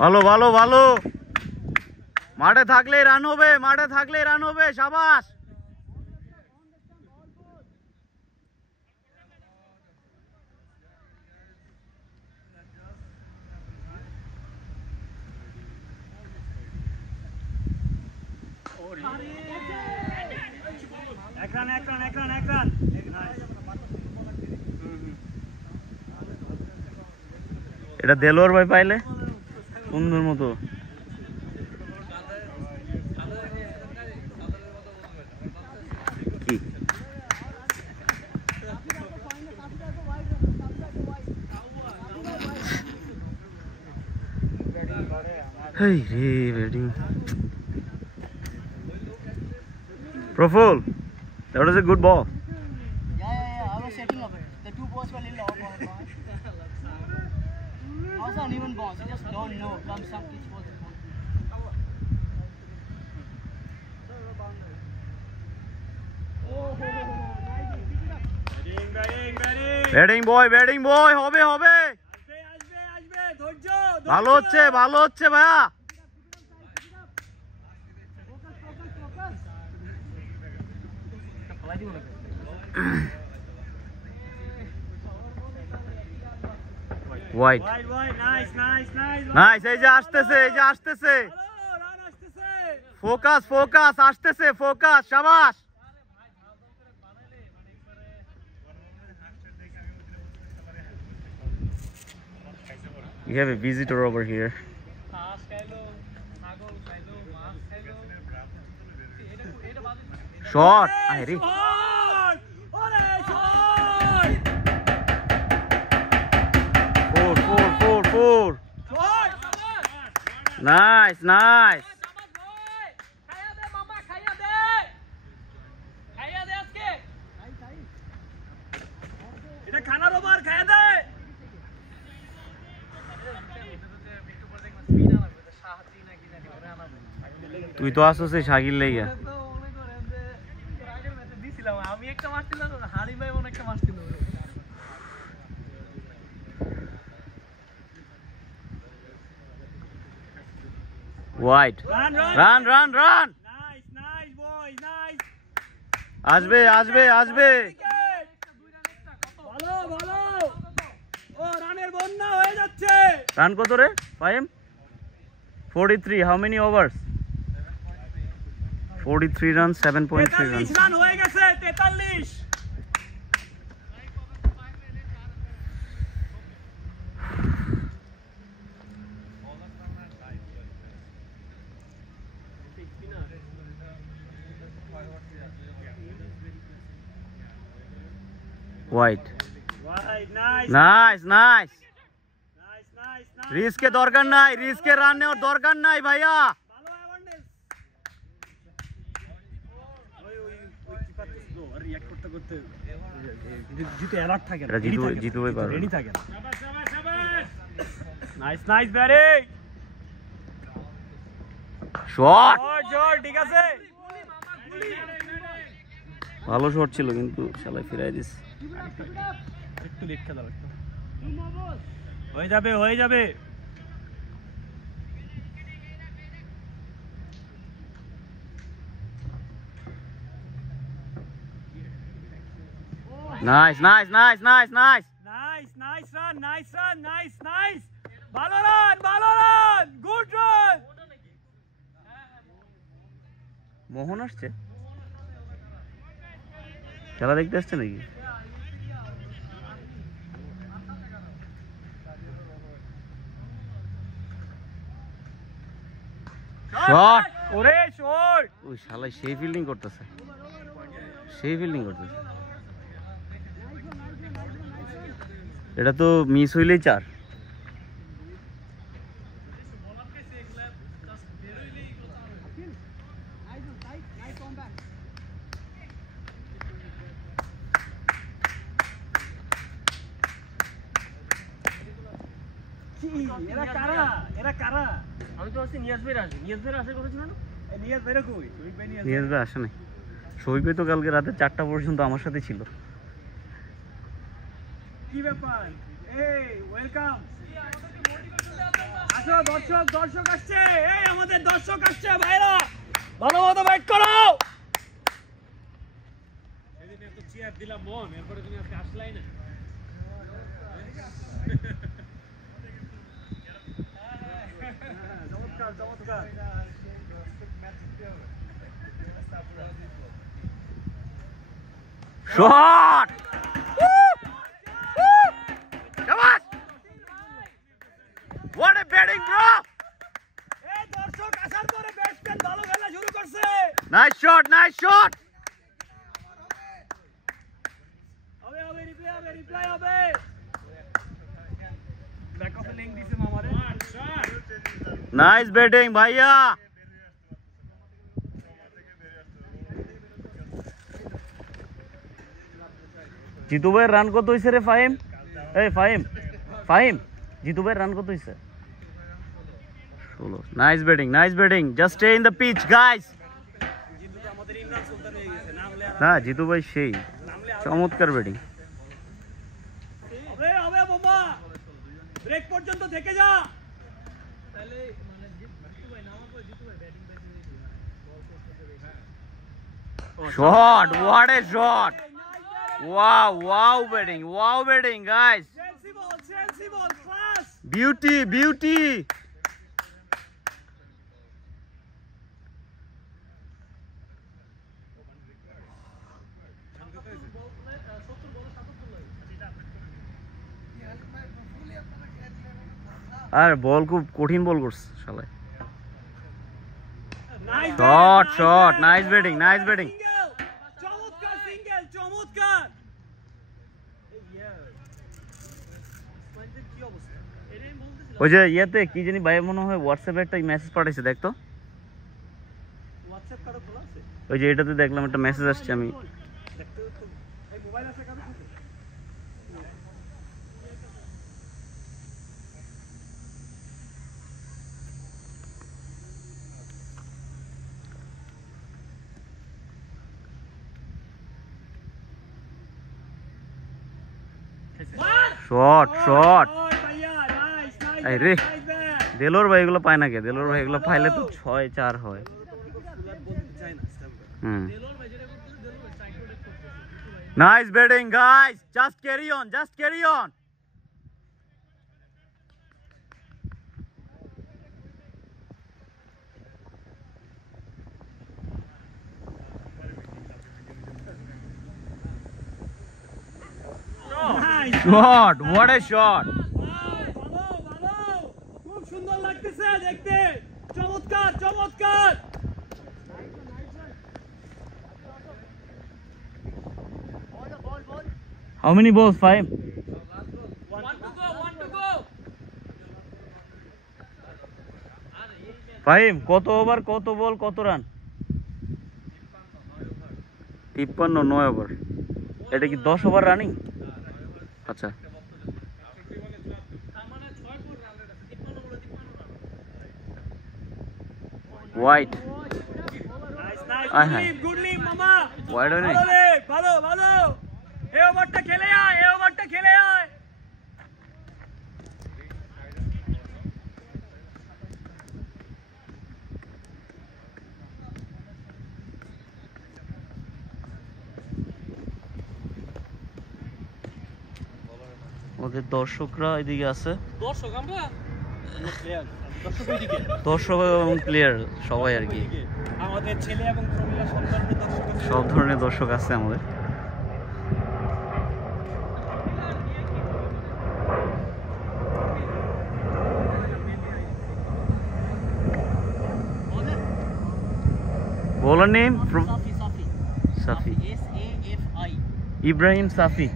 ভালো ভালো ভালো, মাঠে থাকলেই রান হবে, মাঠে থাকলেই রান হবে। শাবাশ। এটা দেলোয়ার ভাই পাইলে সুন্দর মতো। কি hey রে batting Praful, that was a good ball. Yeah, I was setting up it. The two balls were a little off. Also uneven balls, you just don't know. Comes some each ball. Batting বয় হবে হবে, ভালো হচ্ছে ভালো হচ্ছে ভাইয়া। White nice, এই যে আসতেছে, এই যে আসতেছে, ফোকাস ফোকাস, আসতেছে focus. শাবাশ। We have a visitor over here. Shot. Ahiri. Four. Nice. তুই তো আসো সেই শাকিল লেগা। আমি একটা মারছিলাম, হারিম ভাই মনে একটা মারছিল। Wide. Run. Nice boys, nice. আসবে। ভালো। ও রানের বন্যা হয়ে যাচ্ছে। রান কত রে? 5 43. How many overs? 43 runs, 7.3 runs. 43 run হয়ে গেছে, 43। White. Nice. রিস্কে দরকার নাই, রিস্কে রান নেওয়ার দরকার নাই ভাইয়া। ভালো শট ছিল কিন্তু শালাই ফিরাই দিস। একটু লেট খেলা লাগতো। হয়ে যাবে। Nice run. ভালো রান, গুড রান। মোহন আসছে, খেলা দেখতে আসছে নাকি? শট। ওই শালা সেই ফিল্ডিং করতেছে। এটা তো মিস হইলেই 4। এরা কারা? আমি তো আসছি নিয়াজ ভাই আসে করেছিল না? নিয়াজ ভাই কই? নিয়াজ ভাই আসে নাই। শহীদ তো কালকে রাতে 4টা পর্যন্ত আমার সাথে ছিল। কি ব্যাপার? এই ওয়েলকাম। আসো দর্শক দর্শক আসছে এই আমাদের দর্শক আসছে ভাইরা ভালো মতো ব্যাট করো সেদিন এত চেয়ার দিলাম মন এরপরে তুমি আজকে আসলাই না চমৎকার চমৎকার shot What a batting, bro! এই দর্শক আসার পরে ব্যাটসম্যান ভালো খেলা শুরু করছে Nice shot, nice shot! হবে হবে রিপ্লাই হবে ব্যাক অফ লিংক দিছে মামারে Nice batting, bhaiya! জিতু ভাই রান কত হইছে রে ফাহিম? এই ফাহিম জিতু ভাই রান কত হইছে? 16. Nice batting. Just stay in the pitch, guys. Jitu তো আমাদের ইমরান সুলতান হয়ে গেছে নামলে না জিতু ভাই সেই চমৎকার ব্যাটিং। হবে হবে বাবা ব্রেক পর্যন্ত থেকে যা তাহলে মানে জিতু ভাই নামার পর জিতু ভাই ব্যাটিং বল পোস্ট করতে বেশি Shot, what a shot! Wow batting, guys. Chelsea ball, class. Beauty. আর বল খুব কঠিন বল করছে শালা। Shot, nice batting. চমৎকার ওই যে ইয়েতে কি জানি ভাই মনে হয় হোয়াটসঅ্যাপে একটা মেসেজ পাঠাইছে দেখ তো হোয়াটসঅ্যাপ কারো খোলা আছে ওই যে এটাতে দেখলাম একটা মেসেজ আসছে আমি দেখতে তো এই মোবাইল আছে কারো শট এই রে দেলোর ভাই এগুলো পায় না কে দেলোর ভাই এগুলো পাইলে তো 6-4 হয় nice batting guys just carry on Shot, what a shot! ভালো খুব সুন্দর লাগতেছে দেখতে চমৎকার How many balls? 5? One to go. Fahim কত ওভার কত বল কত রান? 53 9 ওভার। এটা কি 10 ওভার রানিং? আচ্ছা হোয়াইট গুড লিভ মামা হোয়াইট হয় নাই ভালো এই ওভারটা খেলে আয় ওদের দর্শকরা এদিকে আছে দর্শক এবং প্লেয়ার সবাই আর কি আমাদের ছেলে এবং প্রমিলা সব ধরনের দর্শক আছে আমাদের Bowler name from Safi. S-A-F-I. Ibrahim Safi.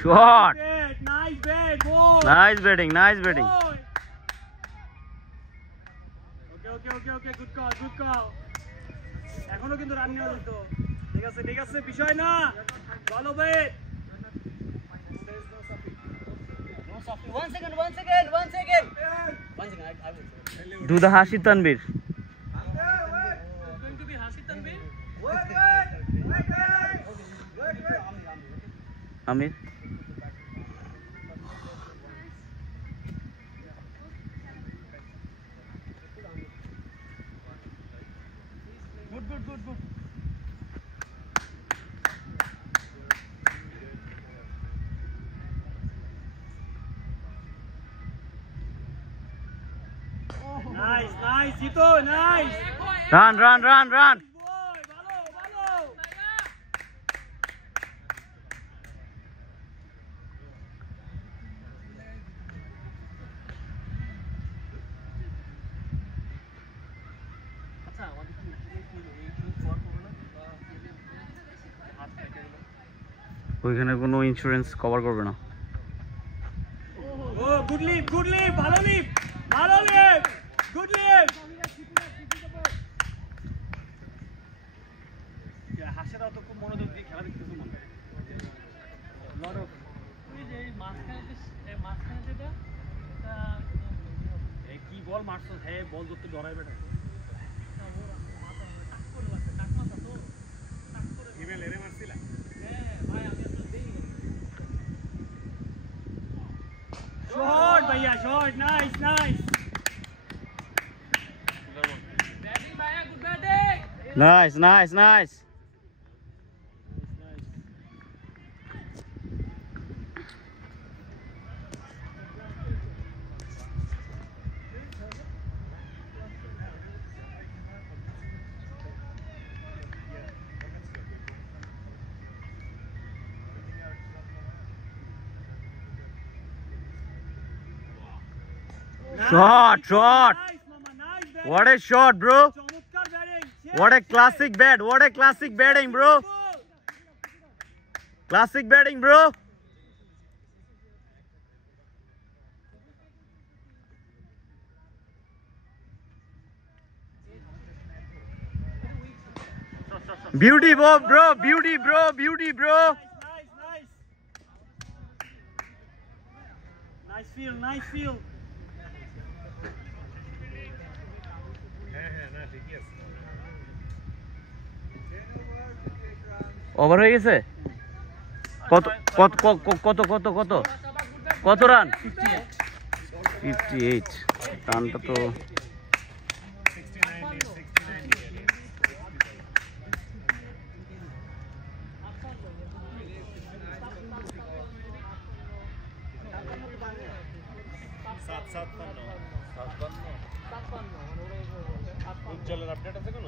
Shot. Nice bat, boy. Nice batting. Okay, good call. এখনো কিন্তু রান নেওয়া যেত ঠিক আছে বিষয় না ভালো bat softly. 1 second. 1 second. 1 second. 1 second. I will. Do the Hashi Tanvir. It's going to be Hashit Tanvir. Amir. Good. Nice, Jito, nice. Run. Boy, balo. আচ্ছা আমাদের কি এই ফর করব না হাত কেটে গেল ওইখানে কোনো ইন্স্যুরেন্স কভার করবে না। ও গুড লিপ ভালো লিপ গুড লিপ হাসেরা তো খুব মনোযোগ দিয়ে খেলা দেখতেছে মনে হয় লট অফ ওই যে মাঝখানে যেটা এটা এই কি বল মারছস হে বল ধরতে ডরাই বেটা ইমেল এরে মারছিলা হ্যাঁ ভাই আমি আসলে দেই শট ভাইয়া শট নাইস ব্যাটিং ভাইয়া good batting Nice. Shot. Nice, mama, nice batting. What a shot, bro. চমৎকার batting What a classic bat. What a classic batting, bro. Classic batting, bro. Beauty, bro. Beauty, bro. Nice field. Over হয়ে গেছে কত run 58 রানটা তো উজ্জ্বলের update আছে কোনো